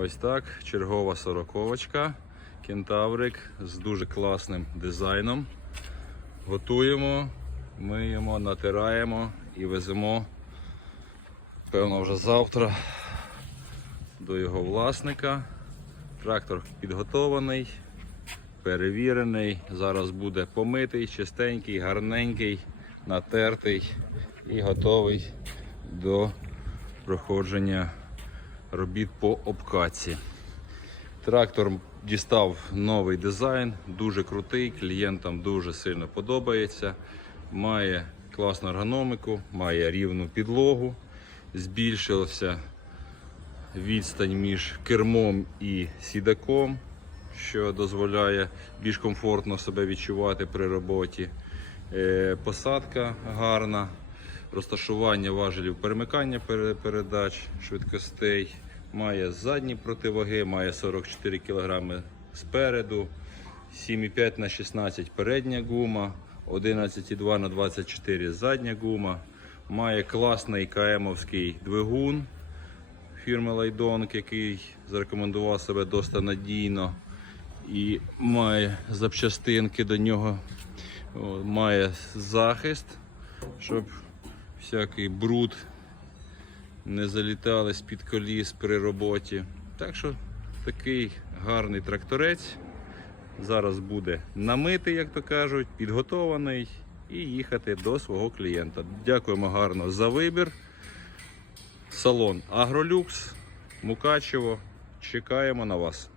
Ось так, чергова сороковочка. Кентаврик з дуже класним дизайном. Готуємо, миємо, натираємо і веземо, певно, вже завтра до його власника. Трактор підготований, перевірений. Зараз буде помитий, чистенький, гарненький, натертий і готовий до проходження робіт по обкатці. Трактор дістав новий дизайн, дуже крутий, клієнтам дуже сильно подобається. Має класну ергономіку, має рівну підлогу, збільшився відстань між кермом і сідаком, що дозволяє більш комфортно себе відчувати при роботі. Е, Посадка гарна, розташування важелів перемикання передач, швидкостей. Має задні противаги, має 44 кг спереду, 7,5 на 16 передня гума, 11,2 на 24 задня гума. Має класний КМовський двигун фірми Лайдонг, який зарекомендував себе досить надійно і має запчастинки до нього, має захист, щоб всякий бруд не залітали з-під коліс при роботі. Так що такий гарний тракторець. Зараз буде намитий, як то кажуть, підготований і їхати до свого клієнта. Дякуємо гарно за вибір. Салон Агролюкс, Мукачево. Чекаємо на вас.